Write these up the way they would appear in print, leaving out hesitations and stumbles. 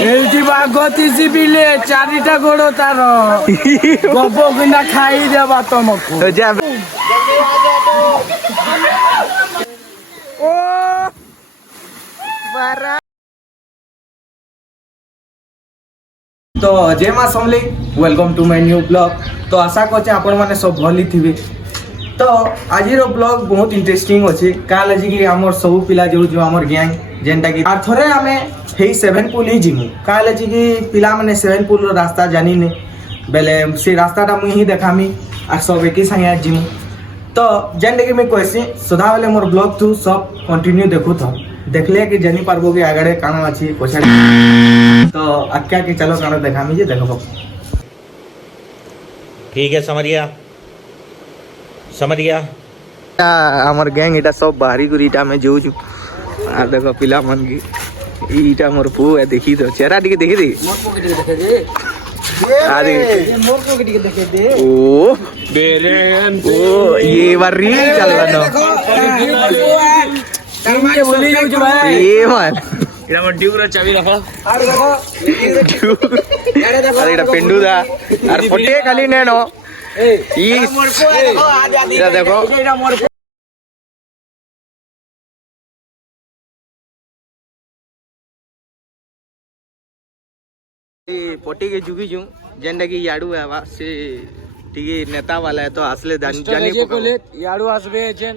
ଏଇଠି ବାଘ ଥିସିବିଲେ ଚାରିଟା ଗୋଡ଼ ତାର ଗବ କିନା ଖାଇଦେବା ତମକୁ। ଓ ବାରା तो जय माँ Samale welcome to my new blog. तो आशा करछे आपण माने सब भली थिबे। तो आज ब्लॉग बहुत इंटरेस्टिंग अच्छे काल आज कि आमर सब पिला जो जो आमर गैंग जेनटा कि आर थरे आमे हेई 7 पुल ही जिमु काल आज कि पिला माने 7 पुल रो रास्ता जानी ने बेले से रास्ताटा मुई ही देखामी आर सब एके संगे जिमु। तो जेनटा कि मैं कहसी सदा बेले मोर ब्लॉग तू सब कंटिन्यू देखु था देखले कि जानी पारबो कि आगड़े काना अछि पछाड़ी। तो आक्या कि चलो काना देखामी जे देखबो। ठीक है समझ गया हमर गैंग इटा सब बाहरी गुरी इटा में जो छु आ देखो पिला मन की इटा मोर पु है देखी तो चेहरा टिके देखी दे मोर पु के देखे दे अरे मोर पु के देखे दे ओ बेरेन ओ ये बार रील चल रहा है बोली जो भाई ये मान इटा मन ड्यूक रा चाबी रखो अरे देखो अरे इटा पेंडू दा अरे फोटे खाली नेनो ए मोर पु देखो आज आदि देखो इटा मोर पटी के जुगी जू जेंडा की याडू है से टिके नेता वाला है तो असले जानी को याडू आसबे जेन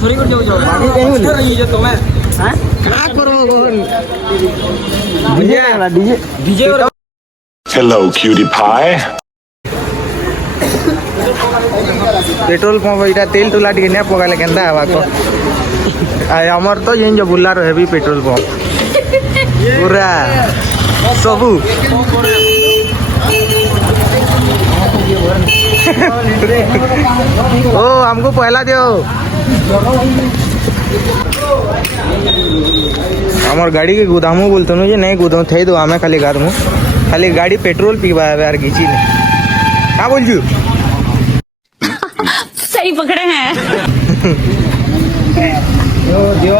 थोड़ी कर जाओ बाकी कहीं बोल रही है तुम्हें हैं क्या करो डीजे डीजे और hello cutie pie petrol pump इटा तेल तुला टिके ने पकाले केंदा है बाको आय हमर तो जेन जो बुल्ला रो हेवी पेट्रोल पंप पूरा सबू ओ हमको पहला दियो हमार गाड़ी के गोदामो बोलते नो ये नहीं गोदाम थे तो हमें खाली घर में खाली गाड़ी पेट्रोल पीवा है यार घिची ने क्या बोल जू सही पकड़े हैं जो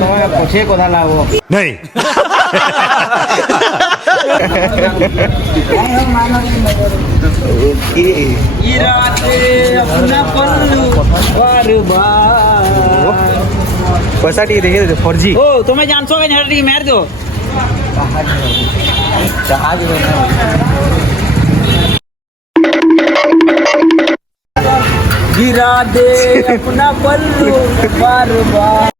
तुम्हें पूछे को था वो नहीं ओके इरादे अपना पल्लू पैसा टी देखे 4G ओ तुम्हें जानसो के झड़ी मार दो जहाज गिरा दे अपना पल्लू बार बार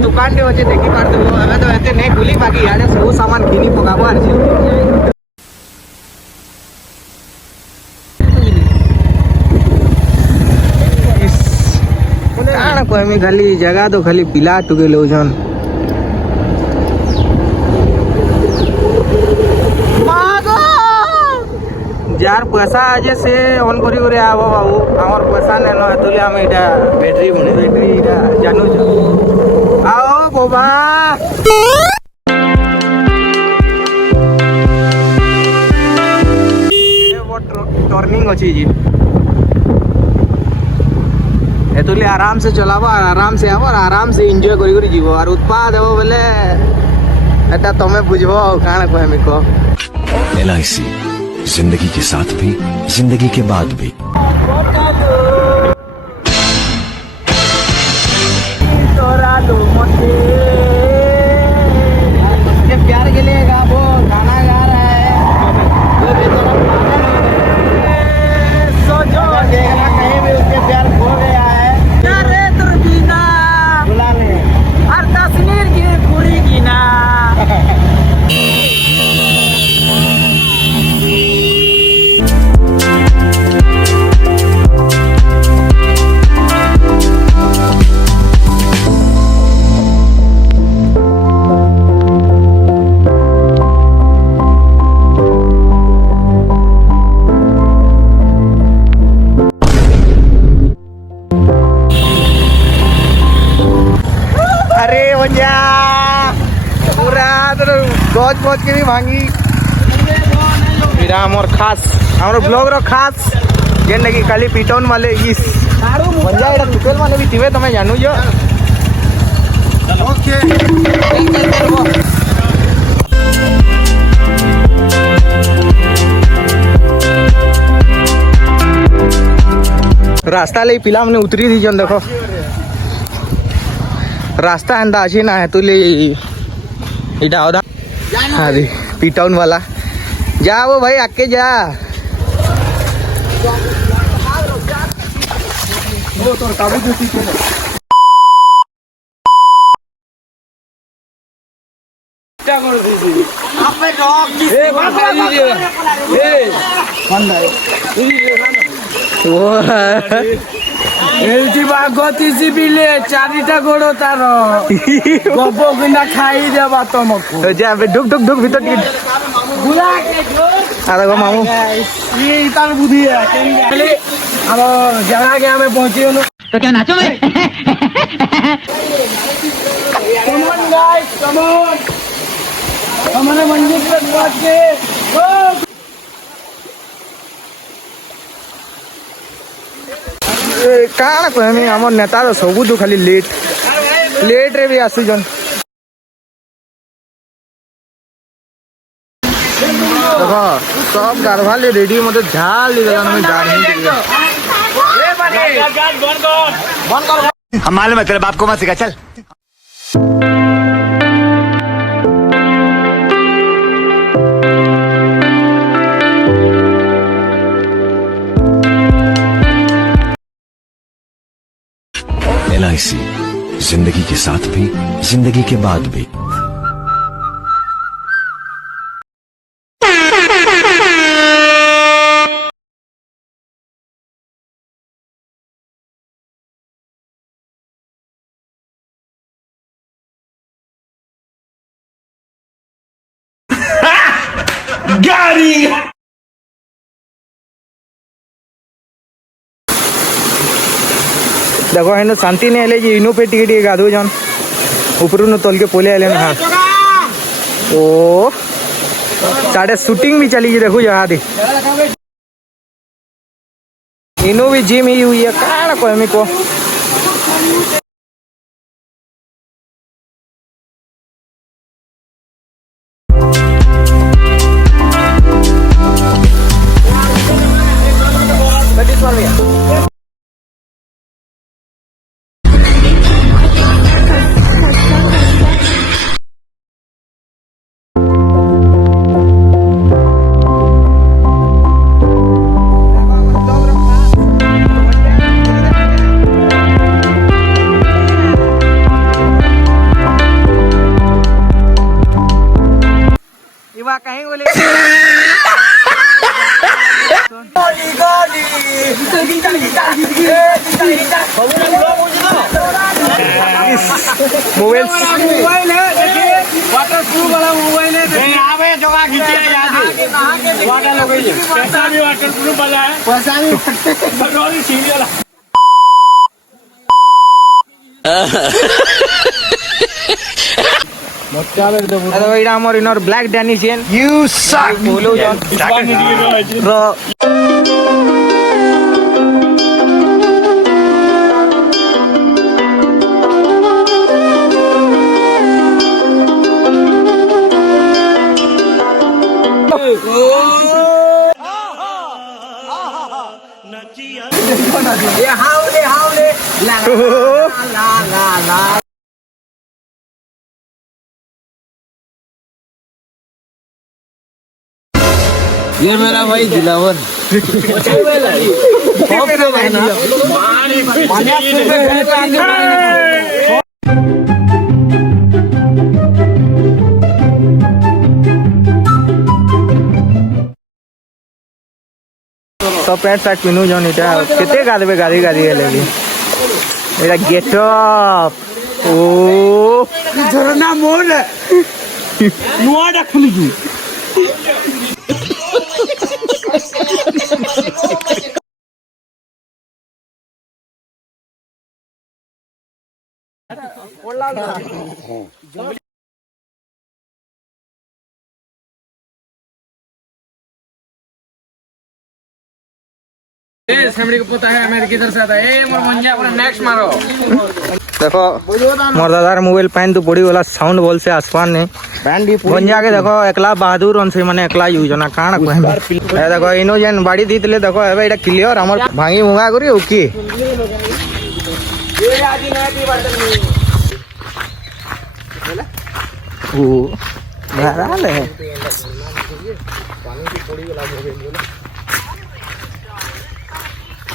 दुकान के वजह देखी पार दो हमें तो ऐसे नहीं भूली बाकी यार सब सामान किनी पकाबो आर काना को हमें खाली जगह तो खाली पिला टुके लोजन जार पैसा आज से ऑन करी करे आबो बाबू हमर पैसा ने न एतले हम इटा बैटरी इटा जानू आओ बाबा टर्निंग अछि जी एतले आराम से चलाबो आराम से आबो आराम से एंजॉय करी करी जीवो और उत्पाद देबो बोले एटा तमे बुझबो काना कहमी को LIC जिंदगी के साथ भी जिंदगी के बाद भी ବଞ୍ଜା ପୁରା ତୋର ଗଛ ଫଛ କେ ବି ଭାଙ୍ଗି ଏଇଟା ଆମର ଖାସ୍ ଆମର ବ୍ଲଗ୍ର ଖାସ୍ ଯେନ୍ଟାକି ଖାଲି ପିଟନ୍ ମାଲେ ଇସ୍ ବଞ୍ଜା ଏଇଟା ଟୁକେଲ ମାନେ ବି ଥିବେ ତମେ ଜାଣୁଛ रास्ता ले पिला हमने उतरी थी जन देखो रास्ता एंदा अच्छी ना है तो ले इटा होदा अरे पीटाउन वाला जा वो भाई आके जा वो तो काबू देती है क्या कर रही थी आप पे रॉक ए बंदा ए बंदा ଏମିତି ବାଘ ତିସି ପିଲେ ଚାରିଟା ଗୋଡ ତାର ଗପ କିନା ଖାଇଦେବା ତମକୁ ଢୁକ୍ ଢୁକ୍ ଢୁକ୍ ଭିତର ଟିକେ ଦେଖ ମାମୁ ତାର ବୁଦ୍ଧି ଆମ ଜାଗାକେ ଆମେ ପହଞ୍ଚିଗଲୁ तो क्या नाचो में हमारे मंदिर पे पहुंच गए କାଣା କହିମି ଆମର ନେତା ତ ସବୁଠୁ ଖାଲି ଲେଟ୍ରେ ବି ଆସୁଛନ୍ ଦେଖ ସବ ଗାରଭାଲେ ରେଡି ମତେ ଝାଲ ଦେଇଦେଲା ମୁଇଁ ଗାଡ଼ି हम मालूम है तेरे बाप को मत सिखा चल LIC जिंदगी के साथ भी जिंदगी के बाद भी Got him! देखो हेन शांति नहीं हेले जे इनो पे टिके गाधु जन ऊपर न तल के पोले आले ना ओ साढ़े शूटिंग भी चली देखो यहाँ दे इनो भी जिम ही हुई है काना कहमी को कहीं बोले मोबाइल है वाटर प्रूफ वाला मोबाइल है यहाँ पे जगह खींचिए वाटर लोगे पैसा भी वाटर प्रूफ वाला है पैसा भी सीरियल अरे भाई हमर इनर ब्लैक डैनिशियन यू सक बोलो जन हाउले ला ला ला ला ये मेरा भाई दिलावर तो पैंट शर्ट पिन्हू जन इटा केते गादबे गाड़ी गाड़ी हेले एटा गेटअप ओ झरना मोर नुआडा खुली जी देखो मोर दादार मोबाइल पैन तो पड़ी वाला साउंड बोल से आसमान ने भंजा के देखो एकला बहादुर अन से माने एकला यूज ना काना कहबे ए देखो इनो जेन बाड़ी दीतले देखो एबे एटा क्लियर हमर भांगी मुंगा करी ओके ये आदि ना दी बटन ओ घराले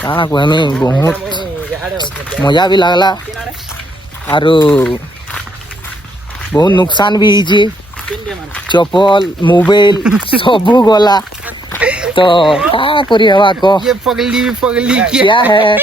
काना कहमी बहुत मजा भी लागला आरो बहुत नुकसान भी होइछे चप्पल मोबाइल सबू गला तो का करी हवा को ये पगली क्या है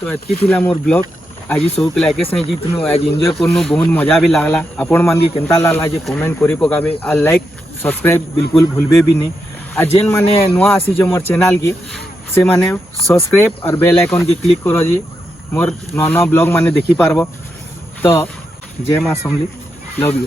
तो एतकी थिला मोर ब्लॉग आज सब पिला एके साथ जीतनु आज एंजॉय करनु बहुत मजा भी लागला आपण मान के केनता लागला जे कमेंट करी पकाबे आ लाइक सब्सक्राइब बिल्कुल भूलबे भी नहीं आ जेन माने नुआ आसी जे मोर चैनल के से माने सब्सक्राइब और बेल आइकन के क्लिक करो जे मोर नवा ब्लॉग माने देखि पारबो तो जय मां समली लव यू।